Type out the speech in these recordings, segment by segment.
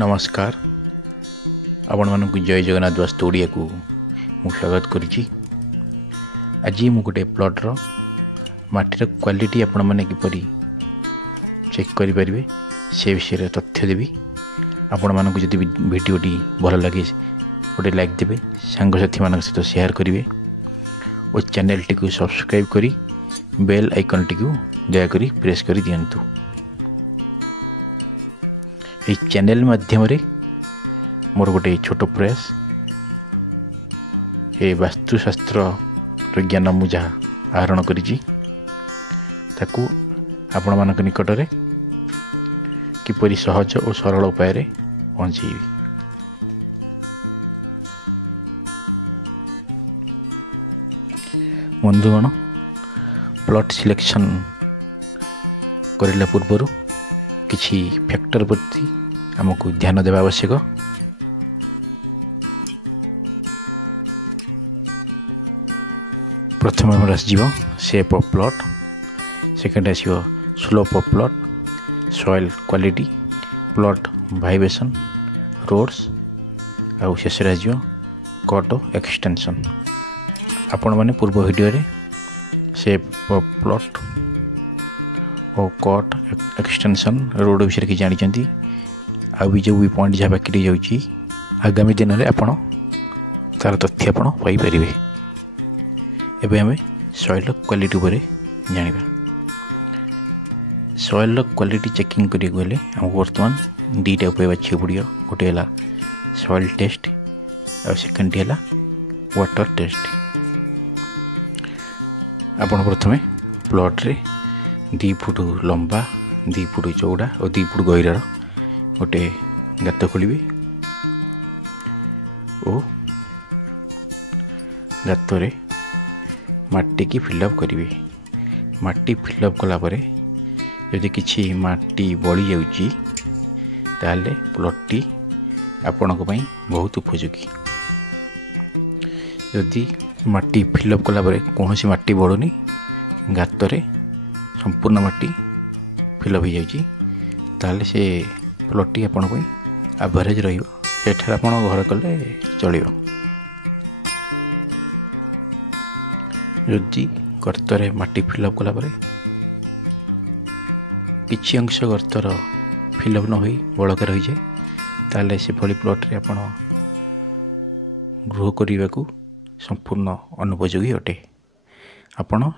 नमस्कार आपण मानक जय जगन्नाथ वास्तु ओडिया को मु स्वागत करुच्ची। आज मु गोटे प्लॉटर माटीर क्वालिटी आपण मैंने किपरि चेक करें से विषय तथ्य देवी। आपण मानक जदि वीडियोटी भल लगे गोटे लाइक देवे, सांगसाथी मान सहित शेयर करेंगे और चैनल टी को सब्सक्राइब करी बेल आइकन टी को दयाकोरी प्रेस कर दिंतु। ये चैनल माध्यम मोर गोटे छोट प्रयास ये वास्तुशास्त्र ज्ञान मुझे आहरण करी आपण मान निकट में किपरि सहज और सरल उपाय पहुँचे। बंधुगण, प्लॉट सिलेक्शन करला पूर्व किछि फैक्टर प्रति आमको ध्यान देवा आवश्यक। प्रथम आम आसो शेप ऑफ प्लॉट, सेकेंड आसो slope of plot, soil quality, plot vibration, roads आउ शेष आसो कट ऑफ एक्सटेंशन। आपण माने पूर्व वीडियो रे शेप ऑफ प्लॉट और कट एक्सटेंशन रोड विषय कि जानी आ भी जो भी पॉइंट जहाँ बाकी जाऊँगी आगामी दिन में आपण तार तथ्य आप पाइपर। एवं आम सॉइल क्वालिटी उपर जाना। सॉइल क्वालिटी चेकिंग करने गले आमको बर्तमान दुईटा उपाय बाछा पड़ो। गोटे है सॉइल टेस्ट और सेकेंड है वाटर टेस्ट। आपण प्रथमे प्लॉट रे 2 फुट लंबा 2 फुट चौड़ा और 2 फुट गहरार गोटे गात खोलिए और गातरे माटी की फिलअप करेंगे। माटी फिलअप कलापर यदि किसी माटी बड़ी जाऊँगी ताले प्लॉटटी आपण बहुत उपयोगी। यदि माटी फिलअप कलापर कौन सी माटी बढ़ुनी गातरे संपूर्ण माटी फिलअप हो जाए ताले से प्लॉटटी आपण एवरेज रठार आप घर कले चलो। यदि गर्तर माटी फिलअप कलापर किसी अंश गर्तर फिलअप न हो बड़का रही जाए ताले से भली प्लॉट रे आपण गृह करने को संपूर्ण अनुपयोगी अटे। आपण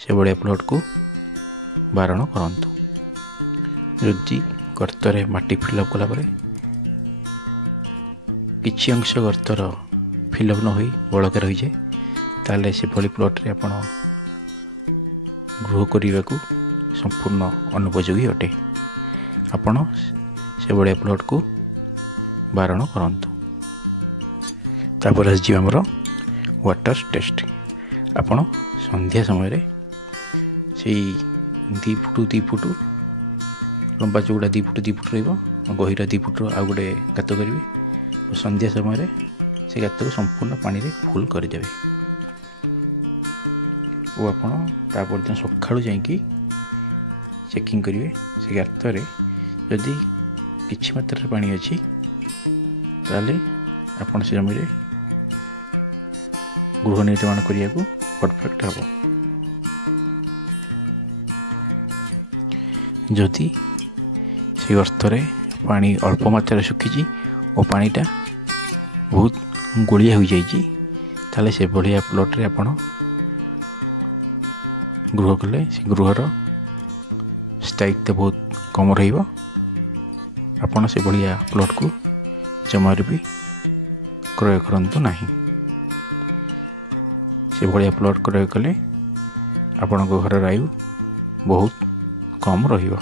से भाया प्लॉट को बारण करंतु। यदि गर्तर माटी फिलअप कलापर किसी अंश गर्तर फिलअप न हो बड़का रही जाए ताले से भली प्लॉट रे आपण गृह करने को संपूर्ण अनुपयोगी अटे। आपण से भाया प्लॉट को बारण करंतु। तापर आसजी हमर वाटर टेस्ट। आपण संध्या समय से 2 फुट लंबा चौड़ा 2 फुट रहा गहिरा 2 फुट आ गोटे गात करेंगे और संध्या समय से गात को संपूर्ण पानी रे फुल करदे और आपड़ सकाळु जाइकी चेकिंग करेंगे से गात जदि किछि मात्रा पानी अच्छी ताले आपण से जमी गृह निर्माण करने को परफेक्ट हम। जदि से अर्थरे पानी अल्प मात्रा सुखी और पानीटा बहुत गोलिया हो जाए से भाया प्लॉट रे आपण गृह कले से गृहर स्थायित्व बहुत कम रहा। से भाया प्लॉट को जमार भी क्रय करंतु नहीं। से भाया प्लॉट क्रय कले आपण घर आयु बहुत कम रहिबा।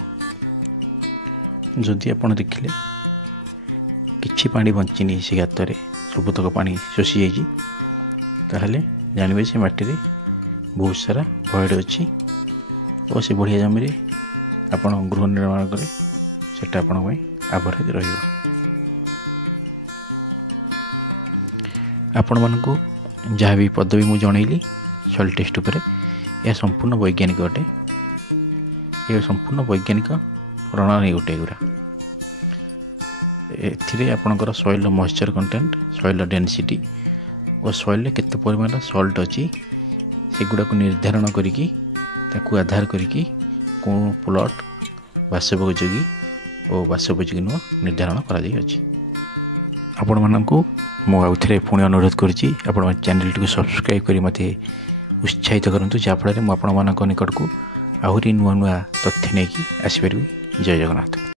जदि आपण देखिले किछि पानी बंचिनी से गातरे सबतक पानी शोषी जाइए ताहले जानबे से माटी रे बहुत सारा भयड अच्छी और से बढ़िया जमी आपण गृह निर्माण करे सेटा आपण एवरेज रहिबा। आपण मानकु जहाँ भी पदवी मु जनइली सॉइल टेस्ट उपर यह संपूर्ण वैज्ञानिक अटे। यह संपूर्ण वैज्ञानिक प्रणाली गोटे गुरा एथिरे आपणकर soil moisture content soil density और सॉइल केते परिमाण सॉल्ट अच्छी सेगुड़ा को निर्धारण करिकी ताकू आधार करिकी को प्लॉट बासोपयोगी और बासोपयोगी नुह निर्धारण करा जाई अछि। आपण मानकू मु आउथरे पुणी अनुरोध करुच्ची आपण चैनल टी सब्सक्राइब करी मते उत्साहित करंतु जाफଳରେ ମୁଁ ଆପଣମାନଙ୍କ ନିକଟକୁ ଆହୁରି ନୂଆ ନୂଆ ତଥ୍ୟ ନେଇକି ଆସିପାରିବି। जय जगन्नाथ।